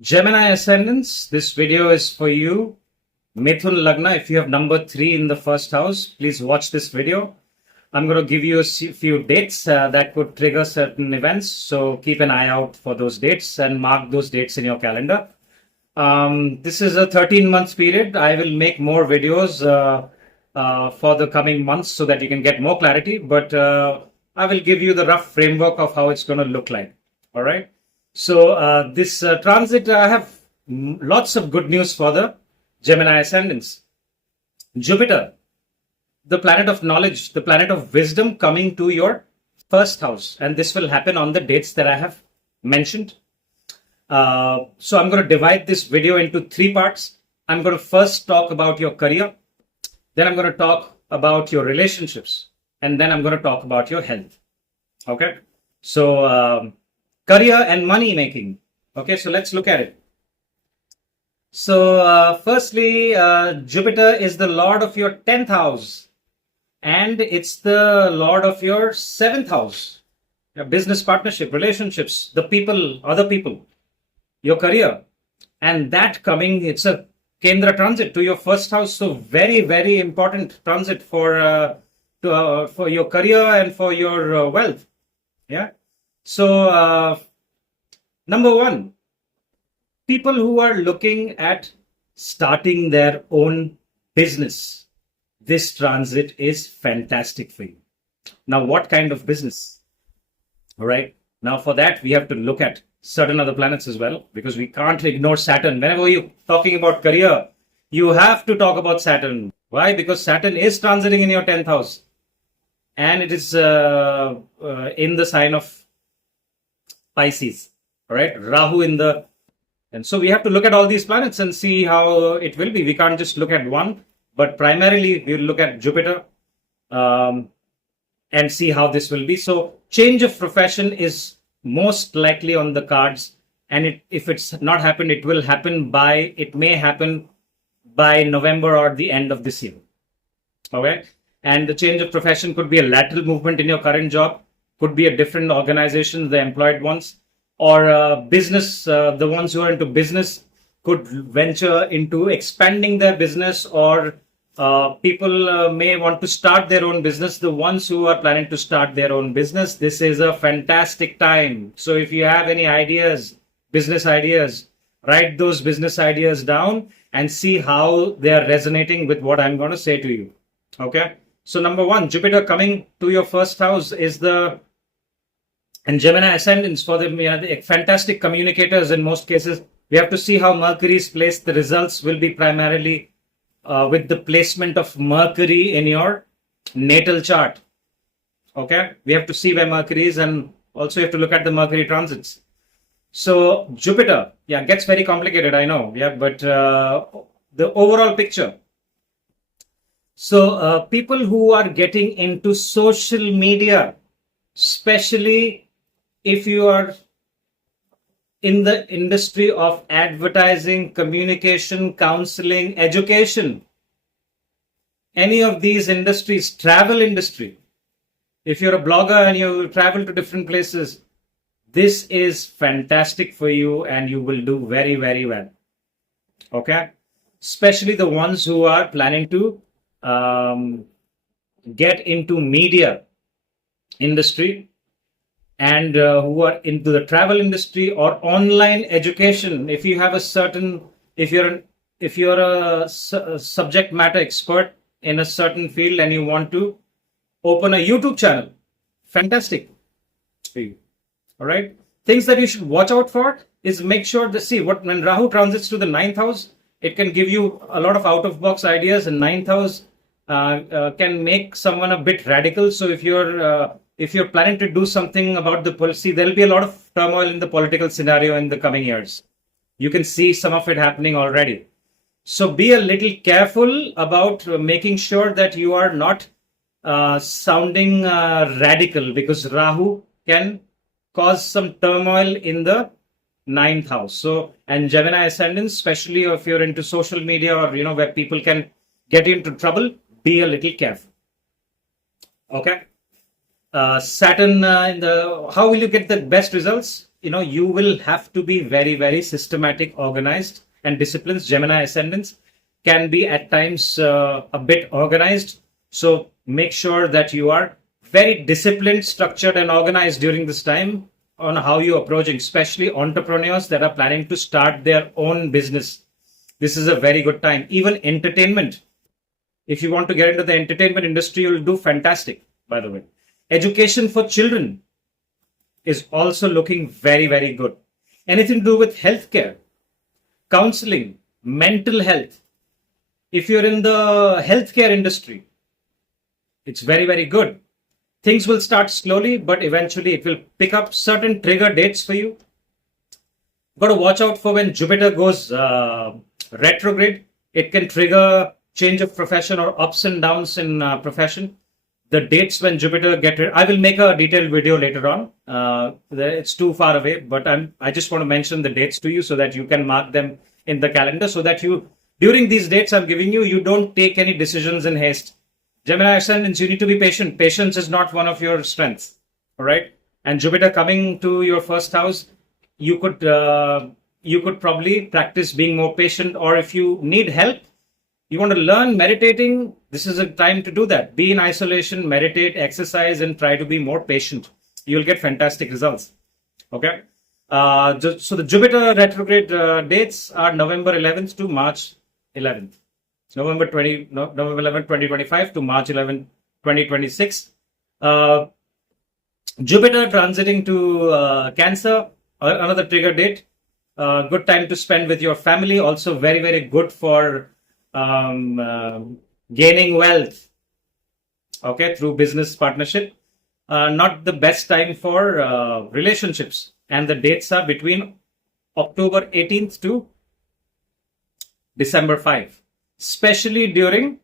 Gemini Ascendants, this video is for you. Mithun Lagna, if you have number 3 in the first house, please watch this video. I'm going to give you a few dates that could trigger certain events. So keep an eye out for those dates and mark those dates in your calendar. This is a 13-month period. I will make more videos for the coming months so that you can get more clarity. But I will give you the rough framework of how it's going to look like. All right. So this transit, I have lots of good news for the Gemini Ascendants. Jupiter, the planet of knowledge, the planet of wisdom, coming to your first house. And this will happen on the dates that I have mentioned. So I'm going to divide this video into 3 parts. I'm going to first talk about your career. Then I'm going to talk about your relationships. And then I'm going to talk about your health. Okay. So career and money making. Okay. So let's look at it. So firstly, Jupiter is the lord of your 10th house. And it's the lord of your 7th house. Your business partnership, relationships, the people, other people, your career. And that coming, it's a Kendra transit to your first house. So very, very important transit for your career and for your wealth. Yeah. So number 1, people who are looking at starting their own business, this transit is fantastic for you. Now, what kind of business? All right. Now, for that, we have to look at certain other planets as well, because we can't ignore Saturn. Whenever you're talking about career, you have to talk about Saturn. Why? Because Saturn is transiting in your 10th house. And it is in the sign of Pisces. All right. Rahu in the... And so we have to look at all these planets and see how it will be. We can't just look at one. But primarily, we'll look at Jupiter and see how this will be. So change of profession is most likely on the cards. And if it's not happened, it may happen by November or the end of this year. Okay. And the change of profession could be a lateral movement in your current job, could be a different organization, the employed ones, or business, the ones who are into business could venture into expanding their business, or people may want to start their own business. The ones who are planning to start their own business, this is a fantastic time. So if you have any ideas, business ideas, write those business ideas down and see how they are resonating with what I'm going to say to you. Okay. So number 1, Jupiter coming to your first house is and Gemini Ascendants for them, the fantastic communicators in most cases. We have to see how Mercury is placed. The results will be primarily with the placement of Mercury in your natal chart. Okay. We have to see where Mercury is, and also you have to look at the Mercury transits. So Jupiter, gets very complicated, I know. But the overall picture. So people who are getting into social media, especially if you are in the industry of advertising, communication, counseling, education, any of these industries, travel industry, if you're a blogger and you travel to different places, this is fantastic for you and you will do very, very well. Okay. Especially the ones who are planning to get into media industry and who are into the travel industry or online education. If you have if you're a subject matter expert in a certain field and you want to open a YouTube channel, fantastic for you. All right. Things that you should watch out for is make sure when Rahu transits to the 9th house, it can give you a lot of out of box ideas, and 9th house can make someone a bit radical. So if you're planning to do something about the policy, there'll be a lot of turmoil in the political scenario in the coming years. You can see some of it happening already. So be a little careful about making sure that you are not sounding radical, because Rahu can cause some turmoil in the 9th house. So, and Gemini Ascendants, especially if you're into social media or, where people can get into trouble, be a little careful. Okay. Saturn how will you get the best results? you will have to be very, very systematic, organized, and disciplined. Gemini ascendants can be at times a bit organized. So make sure that you are very disciplined, structured, and organized during this time on how you're approaching, especially entrepreneurs that are planning to start their own business. This is a very good time. Even entertainment. If you want to get into the entertainment industry, you'll do fantastic, by the way. Education for children is also looking very, very good. Anything to do with healthcare, counseling, mental health. If you're in the healthcare industry, it's very, very good. Things will start slowly, but eventually it will pick up certain trigger dates for you. Got to watch out for when Jupiter goes retrograde. It can trigger change of profession or ups and downs in profession. The dates when Jupiter I will make a detailed video later on. It's too far away, but I just want to mention the dates to you so that you can mark them in the calendar, so that during these dates I'm giving you, you don't take any decisions in haste. Gemini ascendants, you need to be patient. Patience is not one of your strengths. All right. And Jupiter coming to your first house, you could probably practice being more patient, or if you need help, you want to learn meditating, this is a time to do that. Be in isolation, meditate, exercise, and try to be more patient. You'll get fantastic results. Okay. So the Jupiter retrograde dates are November 11th to March 11th. November 11, 2025 to March 11, 2026. Jupiter transiting to Cancer, another trigger date. Good time to spend with your family. Also very, very good for gaining wealth, okay, through business partnership. Not the best time for relationships. And the dates are between October 18th to December 5. Especially during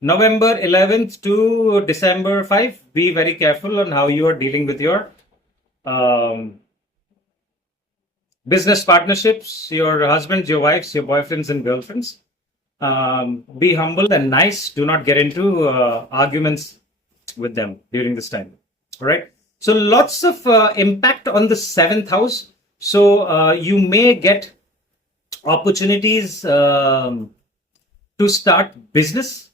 November 11th to December 5, be very careful on how you are dealing with your business partnerships, your husbands, your wives, your boyfriends and girlfriends. Be humble and nice. Do not get into arguments with them during this time. All right. So lots of impact on the 7th house. So you may get opportunities to start business.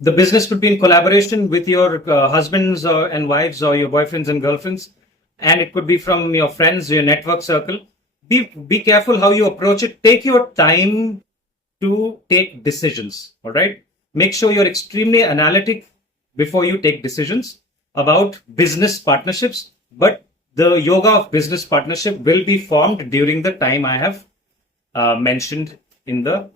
The business could be in collaboration with your husbands and wives, or your boyfriends and girlfriends, and it could be from your friends, your network circle. Be careful how you approach it. Take your time to take decisions. All right. Make sure you're extremely analytic before you take decisions about business partnerships. But the yoga of business partnership will be formed during the time I have mentioned in the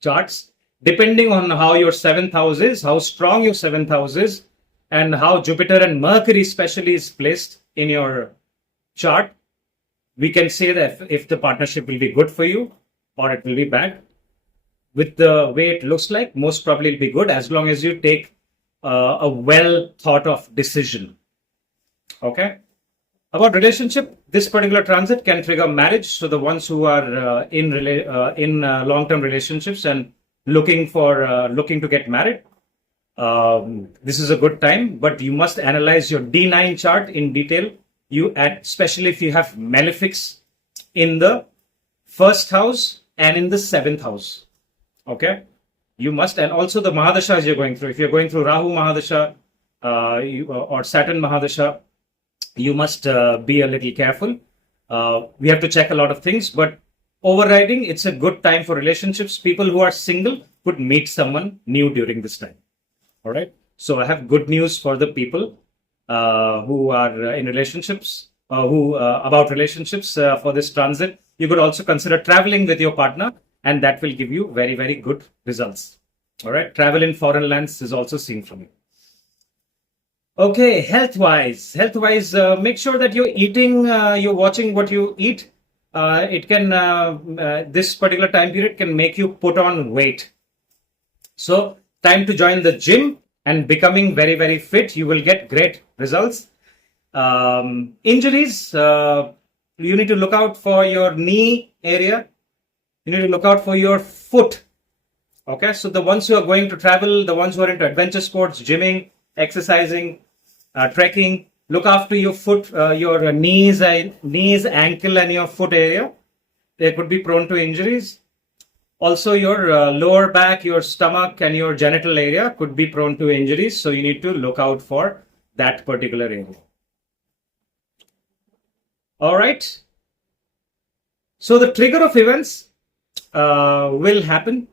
charts, depending on how your 7th house is, how strong your 7th house is, and how Jupiter and Mercury especially is placed in your chart. We can say that if the partnership will be good for you or it will be bad. With the way it looks like, most probably it'll be good, as long as you take a well thought of decision. Okay. About relationship, this particular transit can trigger marriage. So the ones who are in long-term relationships and looking to get married, this is a good time. But you must analyze your D9 chart in detail. Especially if you have malefics in the 1st house and in the 7th house. Okay, you must, and also the Mahadashas you're going through. If you're going through Rahu Mahadasha or Saturn Mahadasha, you must be a little careful. We have to check a lot of things, but overriding, it's a good time for relationships. People who are single could meet someone new during this time. All right. So I have good news for the people who are in relationships, about relationships for this transit. You could also consider traveling with your partner, and that will give you very, very good results. All right. Travel in foreign lands is also seen from you. Okay, health-wise, make sure that you're eating, you're watching what you eat. This particular time period can make you put on weight. So, time to join the gym and becoming very, very fit. You will get great results. Injuries, you need to look out for your knee area. You need to look out for your foot. Okay, so the ones who are going to travel, the ones who are into adventure sports, gymming, exercising, trekking, Look after your foot, your knees, ankle, and your foot area. They could be prone to injuries. Also, your lower back, your stomach, and your genital area could be prone to injuries. So you need to look out for that particular area. All right. So the trigger of events will happen,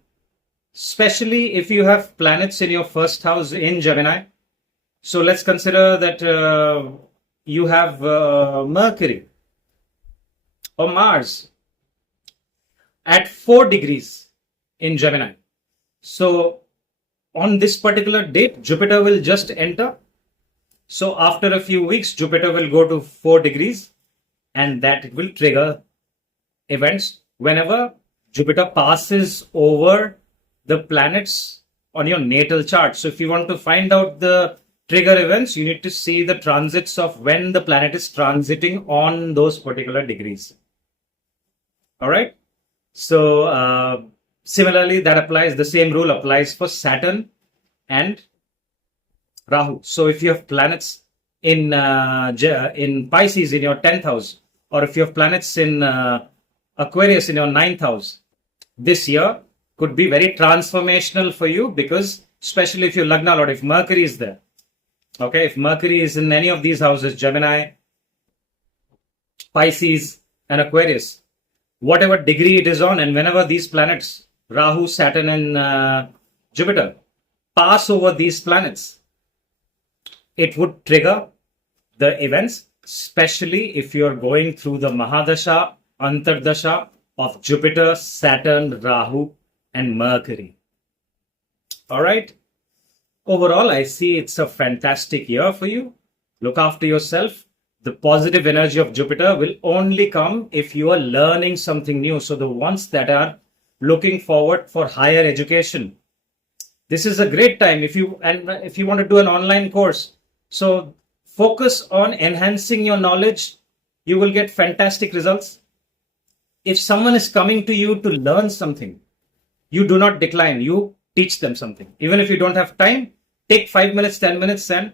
especially if you have planets in your first house in Gemini. So let's consider that you have Mercury or Mars at 4 degrees in Gemini. So on this particular date, Jupiter will just enter. So after a few weeks, Jupiter will go to 4 degrees, and that will trigger events whenever Jupiter passes over the planets on your natal chart. So if you want to find out the trigger events, you need to see the transits of when the planet is transiting on those particular degrees. All right. So similarly, that applies, the same rule applies for Saturn and Rahu. So if you have planets in Pisces in your 10th house, or if you have planets in Aquarius in your 9th house, this year could be very transformational for you, because especially if your Lagna Lord, if Mercury is there. Okay, if Mercury is in any of these houses, Gemini, Pisces, and Aquarius, whatever degree it is on, and whenever these planets, Rahu, Saturn, and Jupiter, pass over these planets, it would trigger the events, especially if you're going through the Mahadasha, Antardasha of Jupiter, Saturn, Rahu, and Mercury. All right. Overall, I see it's a fantastic year for you. Look after yourself. The positive energy of Jupiter will only come if you are learning something new. So the ones that are looking forward for higher education, this is a great time. If you want to do an online course, so focus on enhancing your knowledge. You will get fantastic results. If someone is coming to you to learn something, you do not decline. You teach them something. Even if you don't have time, take 5 minutes, 10 minutes, and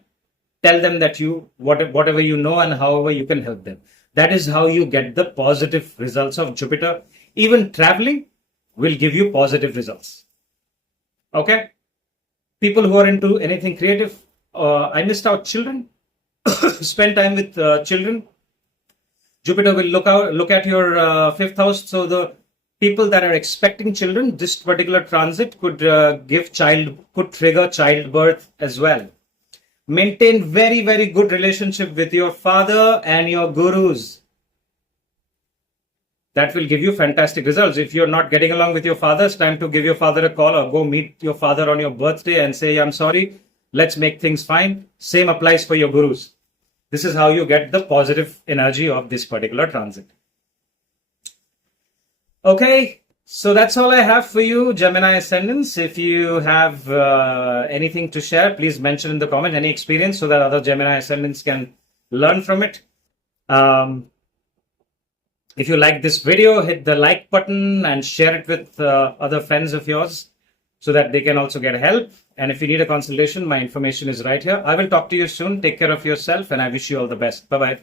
tell them that whatever you know and however you can help them. That is how you get the positive results of Jupiter. Even traveling will give you positive results. Okay? People who are into anything creative, I missed out children. Spend time with children. Jupiter will look at your 5th house. So the people that are expecting children, this particular transit could trigger childbirth as well. Maintain very, very good relationship with your father and your gurus. That will give you fantastic results. If you're not getting along with your father, it's time to give your father a call, or go meet your father on your birthday and say, I'm sorry, let's make things fine. Same applies for your gurus. This is how you get the positive energy of this particular transit. Okay, so that's all I have for you, Gemini Ascendants. If you have anything to share, please mention in the comment any experience so that other Gemini Ascendants can learn from it. If you like this video, hit the like button and share it with other friends of yours so that they can also get help. And if you need a consultation, my information is right here. I will talk to you soon. Take care of yourself, and I wish you all the best. Bye-bye.